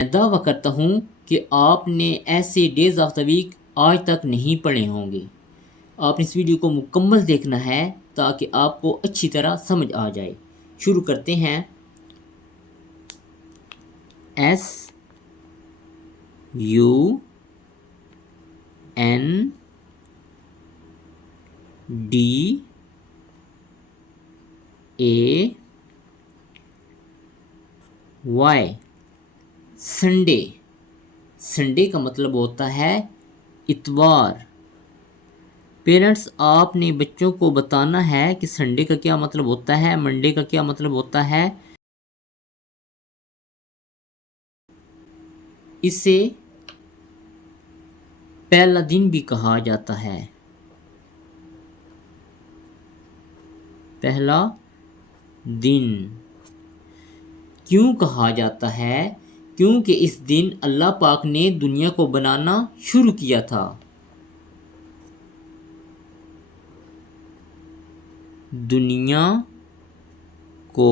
मैं दावा करता हूँ कि आपने ऐसे डेज ऑफ द वीक आज तक नहीं पढ़े होंगे। आपने इस वीडियो को मुकम्मल देखना है ताकि आपको अच्छी तरह समझ आ जाए। शुरू करते हैं। SUNDAY, Sunday. संडे का मतलब होता है इतवार। पेरेंट्स, आपने बच्चों को बताना है कि संडे का क्या मतलब होता है, मंडे का क्या मतलब होता है। इसे पहला दिन भी कहा जाता है। पहला दिन क्यों कहा जाता है? क्योंकि इस दिन अल्लाह पाक ने दुनिया को बनाना शुरू किया था। दुनिया को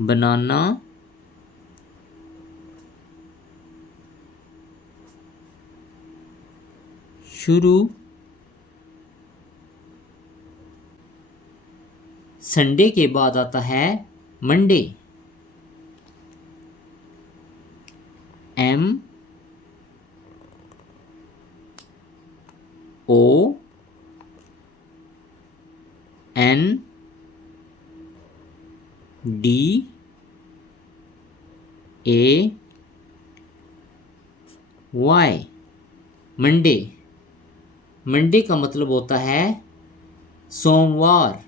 बनाना शुरू संडे के बाद आता है मंडे। MONDAY, Monday. मंडे का मतलब होता है सोमवार।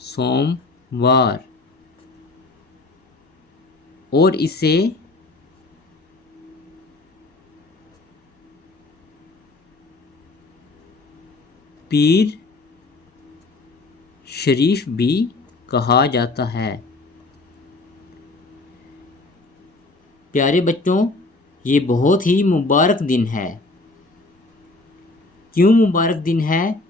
सोमवार। और इसे पीर शरीफ भी कहा जाता है। प्यारे बच्चों, ये बहुत ही मुबारक दिन है। क्यों मुबारक दिन है?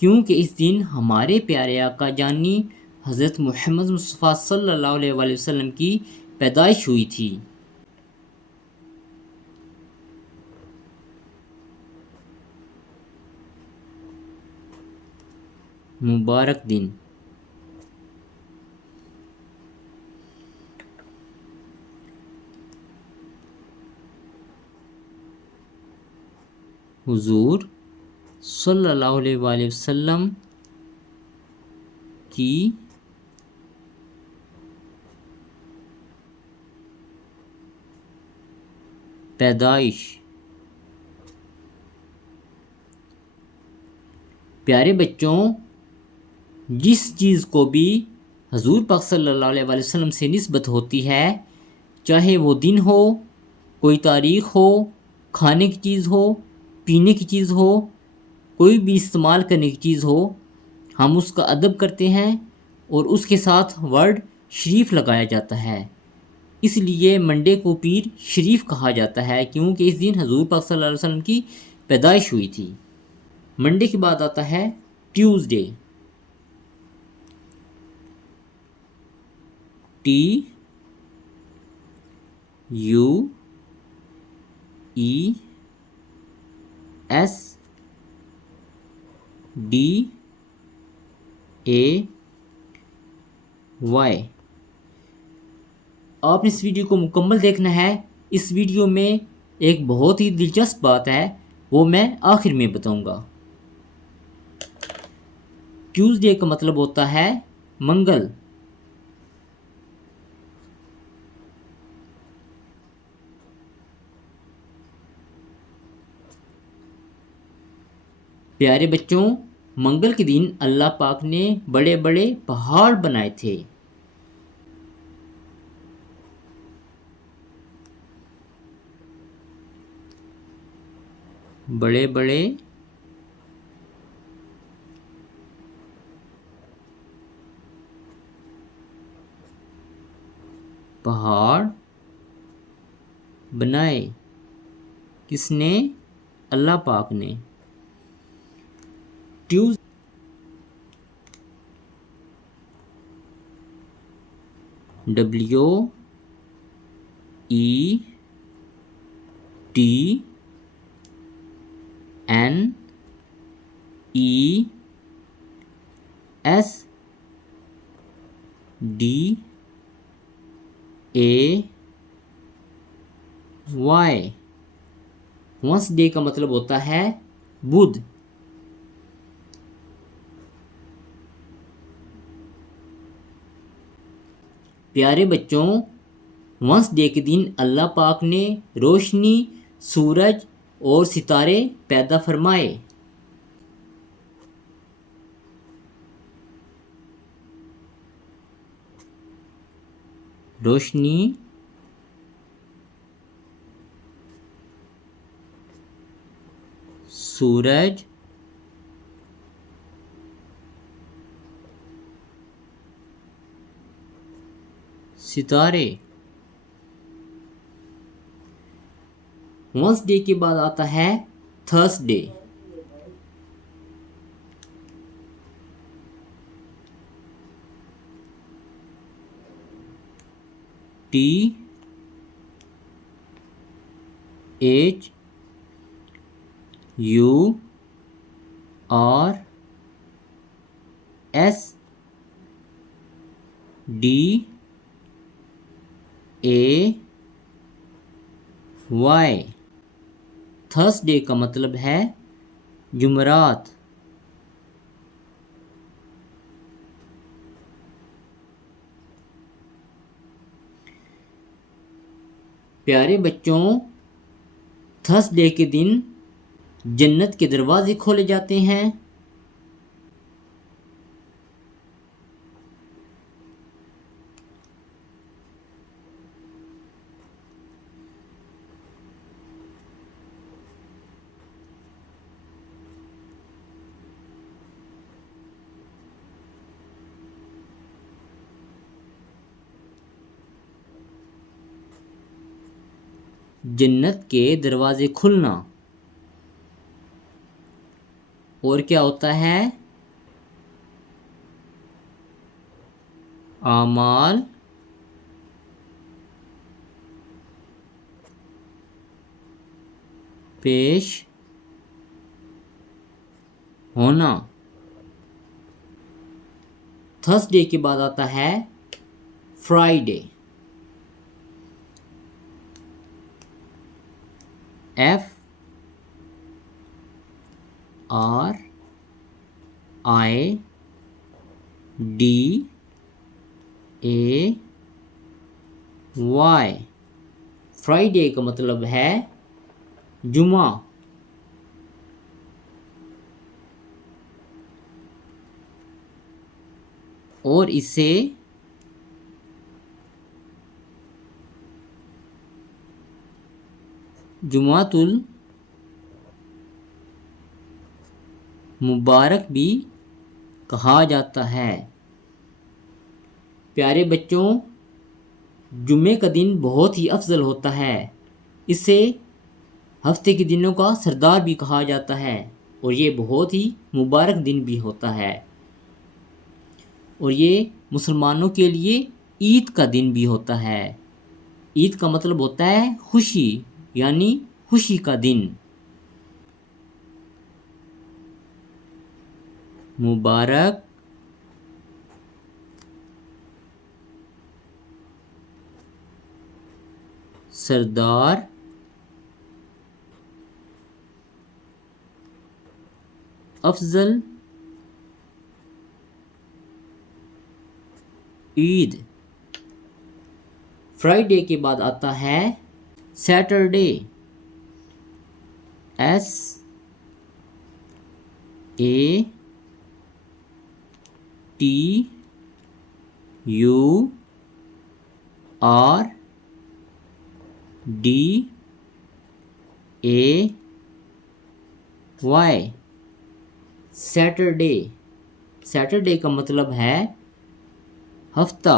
क्योंकि इस दिन हमारे प्यारे आका जानी हज़रत मोहम्मद मुस्तफ़ा सल्लल्लाहु अलैहि वसल्लम की पैदाइश हुई थी। मुबारक दिन। हुजूर सल्लल्लाहु अलैहि वसल्लम की पैदाइश। प्यारे बच्चों, जिस चीज़ को भी हजूर पाक सल्लल्लाहु अलैहि वसल्लम से निस्बत होती है, चाहे वो दिन हो, कोई तारीख़ हो, खाने की चीज़ हो, पीने की चीज़ हो, कोई भी इस्तेमाल करने की चीज़ हो, हम उसका अदब करते हैं और उसके साथ वर्ड शरीफ लगाया जाता है। इसलिए मंडे को पीर शरीफ कहा जाता है, क्योंकि इस दिन हजूर पाक सल्लल्लाहु अलैहि वसल्लम की पैदाइश हुई थी। मंडे के बाद आता है ट्यूसडे। TUESDAY। आपने इस वीडियो को मुकम्मल देखना है। इस वीडियो में एक बहुत ही दिलचस्प बात है, वो मैं आखिर में बताऊंगा। ट्यूसडे का मतलब होता है मंगल। प्यारे बच्चों, मंगल के दिन अल्लाह पाक ने बड़े बड़े पहाड़ बनाए थे। बड़े बड़े पहाड़ बनाए। किसने? अल्लाह पाक ने। ट्यूज W E T N E S D A Y. Wednesday का मतलब होता है बुध। प्यारे बच्चों, वेडनेसडे के दिन अल्लाह पाक ने रोशनी, सूरज और सितारे पैदा फरमाए। रोशनी, सूरज, सितारे। वेडनेसडे के बाद आता है Thursday. T H U R S D A Y. Thursday का मतलब है जुमरात। प्यारे बच्चों, थर्सडे के दिन जन्नत के दरवाजे खोले जाते हैं। जन्नत के दरवाजे खुलना। और क्या होता है? आमाल पेश होना। थर्सडे के बाद आता है Friday. F R I D A Y. Friday का मतलब है जुमा। और इसे जुमातुल मुबारक भी कहा जाता है। प्यारे बच्चों, जुम्मे का दिन बहुत ही अफजल होता है। इसे हफ्ते के दिनों का सरदार भी कहा जाता है और ये बहुत ही मुबारक दिन भी होता है। और ये मुसलमानों के लिए ईद का दिन भी होता है। ईद का मतलब होता है खुशी, यानी खुशी का दिन। मुबारक सरदार अफजल ईद। फ्राइडे के बाद आता है Saturday. S A T U R D A Y. Saturday. Saturday का मतलब है हफ्ता।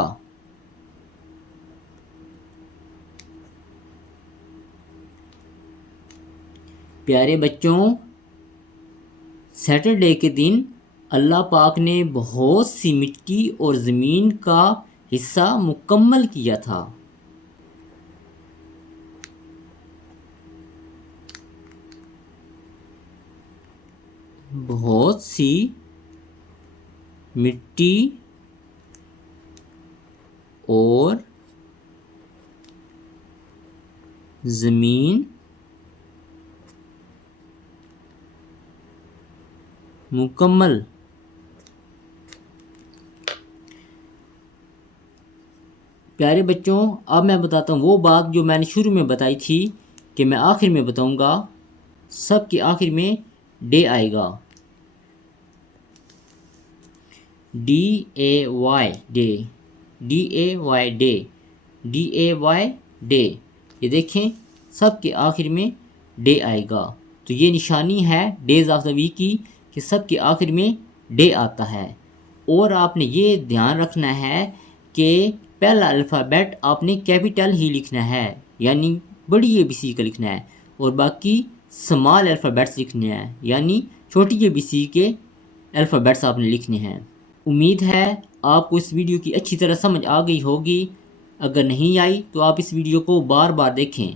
प्यारे बच्चों, सैटरडे के दिन अल्लाह पाक ने बहुत सी मिट्टी और ज़मीन का हिस्सा मुकम्मल किया था। बहुत सी मिट्टी और ज़मीन मुकम्मल। प्यारे बच्चों, अब मैं बताता हूँ वो बात जो मैंने शुरू में बताई थी कि मैं आखिर में बताऊँगा। सब के आखिर में डे आएगा, DAY day, DAY day, DAY day. ये देखें, सब के आखिर में डे आएगा। तो ये निशानी है डेज ऑफ द वीक की कि सब के आखिर में डे आता है। और आपने ये ध्यान रखना है कि पहला अल्फ़ाबेट आपने कैपिटल ही लिखना है, यानी बड़ी ABC का लिखना है, और बाकी स्मॉल अल्फ़ाबेट्स लिखने हैं, यानी छोटी ABC के अल्फ़ाबेट्स आपने लिखने हैं। उम्मीद है आपको इस वीडियो की अच्छी तरह समझ आ गई होगी। अगर नहीं आई तो आप इस वीडियो को बार बार देखें।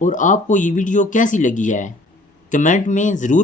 और आपको ये वीडियो कैसी लगी है कमेंट में ज़रूर